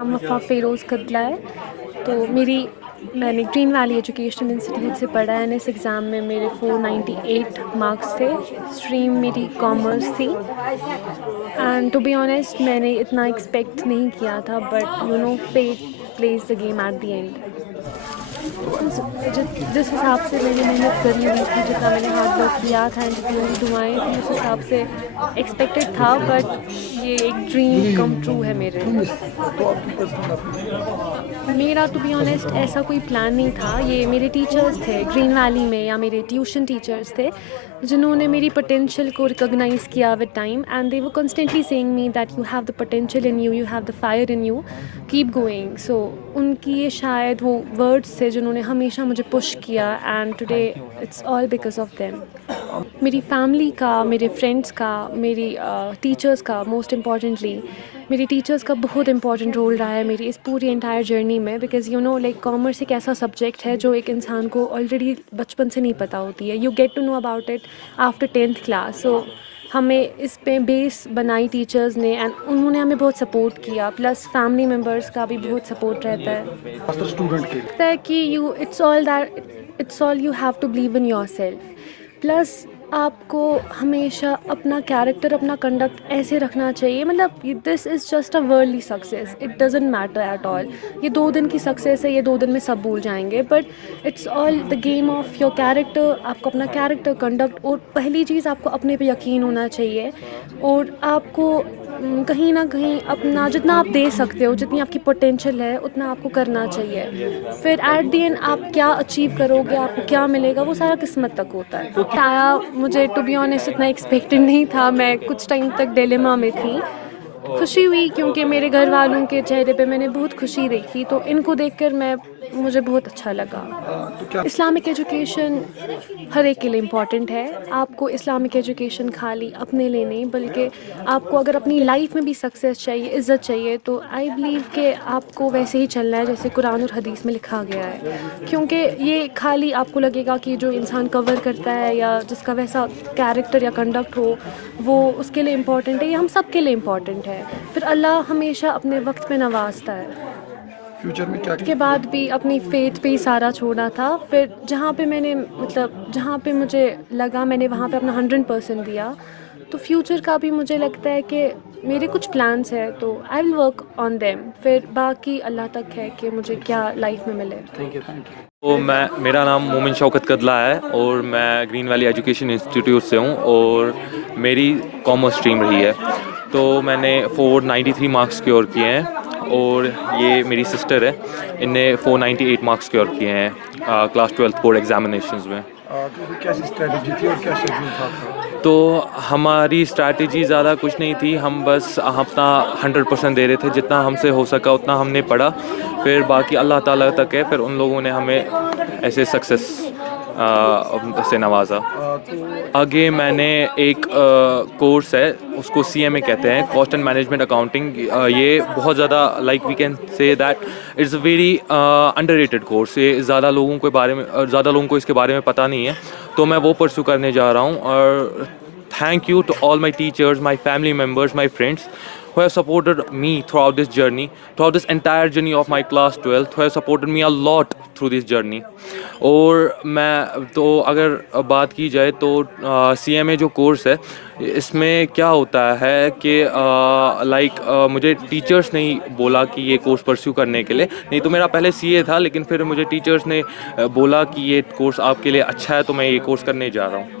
नाम वफ़ा फ़िरोज़ कदला है। तो मैंने ग्रीन वैली एजुकेशन इंस्टीट्यूट से पढ़ा है। इस एग्ज़ाम में मेरे 498 मार्क्स थे। स्ट्रीम मेरी कॉमर्स थी एंड टू बी ऑनेस्ट मैंने इतना एक्सपेक्ट नहीं किया था, but fate plays the game at the end. जिस हिसाब से मैंने मेहनत करी हुई थी, जितना मैंने हार्ड वर्क किया था एंड जितनी मेरी दुआएँ थी, उस हिसाब से एक्सपेक्टेड था, बट ये एक ड्रीम कम ट्रू है मेरे। मेरा टू बी ऑनेस्ट ऐसा कोई प्लान नहीं था। ये मेरे टीचर्स थे ग्रीन वैली में, या मेरे ट्यूशन टीचर्स थे जिन्होंने मेरी पोटेंशियल को रिकॉग्नाइज़ किया with time, and they were constantly saying me that you have the potential in you, you have the fire in you, keep going. So उनकी ये शायद वो वर्ड्स थे जिन्होंने हमेशा मुझे पुश किया, and today it's all because of them. मेरी फैमिली का, मेरे फ्रेंड्स का, मेरी टीचर्स का, मोस्ट इम्पॉर्टेंटली मेरी टीचर्स का बहुत इंपॉर्टेंट रोल रहा है मेरी इस पूरी एंटायर जर्नी में। बिकॉज़ लाइक कॉमर्स एक ऐसा सब्जेक्ट है जो एक इंसान को ऑलरेडी बचपन से नहीं पता होती है। You get to know about it after 10th class. So हमें इस पे बेस बनाई टीचर्स ने, एंड उन्होंने हमें बहुत सपोर्ट किया। प्लस फैमिली मेम्बर्स का भी बहुत सपोर्ट रहता है। स्टूडेंट के लगता है कि it's all you have to believe in yourself. Plus आपको हमेशा अपना कैरेक्टर, अपना कंडक्ट ऐसे रखना चाहिए, मतलब this is just a worldly success, it doesn't matter at all. ये 2 दिन की सक्सेस है, ये 2 दिन में सब भूल जाएंगे, but it's all the game of your character. आपको अपना कैरेक्टर, कंडक्ट, और पहली चीज़ आपको अपने पे यकीन होना चाहिए, और आपको कहीं ना कहीं अपना जितना आप दे सकते हो, जितनी आपकी पोटेंशियल है, उतना आपको करना चाहिए। फिर एट द एंड आप क्या अचीव करोगे, आपको क्या मिलेगा, वो सारा किस्मत तक होता है। आया मुझे टू बी ऑनेस्ट इतना एक्सपेक्टेड नहीं था। मैं कुछ टाइम तक डिलेमा में थी। खुशी हुई क्योंकि मेरे घर वालों के चेहरे पे मैंने बहुत खुशी देखी, तो इनको देखकर मुझे बहुत अच्छा लगा। इस्लामिक एजुकेशन हर एक के लिए इम्पॉर्टेंट है। आपको इस्लामिक एजुकेशन खाली अपने लिए नहीं, बल्कि आपको अगर अपनी लाइफ में भी सक्सेस चाहिए, इज़्ज़त चाहिए, तो आई बिलीव कि आपको वैसे ही चलना है जैसे कुरान और हदीस में लिखा गया है। क्योंकि ये खाली आपको लगेगा कि जो इंसान कवर करता है या जिसका वैसा कैरेक्टर या कंडक्ट हो, वो उसके लिए इम्पॉर्टेंट है, ये हम सब के लिए इम्पॉर्टेंट है। फिर अल्लाह हमेशा अपने वक्त पे नवाजता है। फ्यूचर में क्या के बाद भी अपनी फेथ पे ही सारा छोड़ा था। फिर जहाँ पे मुझे लगा, मैंने वहाँ पे अपना 100% दिया। तो फ्यूचर का भी मुझे लगता है कि मेरे कुछ प्लान्स हैं, तो I will work on them. फिर बाकी अल्लाह तक है कि मुझे क्या लाइफ में मिले। Thank you. तो मेरा नाम मोमिन शौकत कदला है और मैं ग्रीन वैली एजुकेशन इंस्टीट्यूट से हूँ और मेरी कॉमर्स स्ट्रीम रही है। तो मैंने 493 मार्क्स स्कोर किए हैं और ये मेरी सिस्टर है, इनने 498 मार्क्स स्कोर किए हैं क्लास 12th बोर्ड एग्जामिनेशंस में। तो कैसी स्ट्रेटजी थी और क्या शेड्यूल था आपका? तो हमारी स्ट्रैटेजी ज़्यादा कुछ नहीं थी, हम बस अपना 100% दे रहे थे, जितना हमसे हो सका उतना हमने पढ़ा। फिर बाकी अल्लाह ताला तक है, फिर उन लोगों ने हमें ऐसे सक्सेस से नवाजा। आगे मैंने एक कोर्स है, उसको CMA कहते हैं, कॉस्ट एंड मैनेजमेंट अकाउंटिंग। ये बहुत ज़्यादा like we can say that it's a very underrated course. ये ज़्यादा लोगों को इसके बारे में पता नहीं है, तो मैं वो परस्यू करने जा रहा हूँ। और thank you to all my teachers, my family members, my friends who have supported me throughout this journey, throughout this entire journey of my class 12th, who have supported me a lot through this journey. और मैं तो अगर बात की जाए तो CMA जो course है, इसमें क्या होता है कि मुझे टीचर्स ने ही बोला कि ये कोर्स परस्यू करने के लिए। नहीं तो मेरा पहले CA था, लेकिन फिर मुझे टीचर्स ने बोला कि ये कोर्स आपके लिए अच्छा है, तो मैं ये कोर्स करने जा रहा हूँ।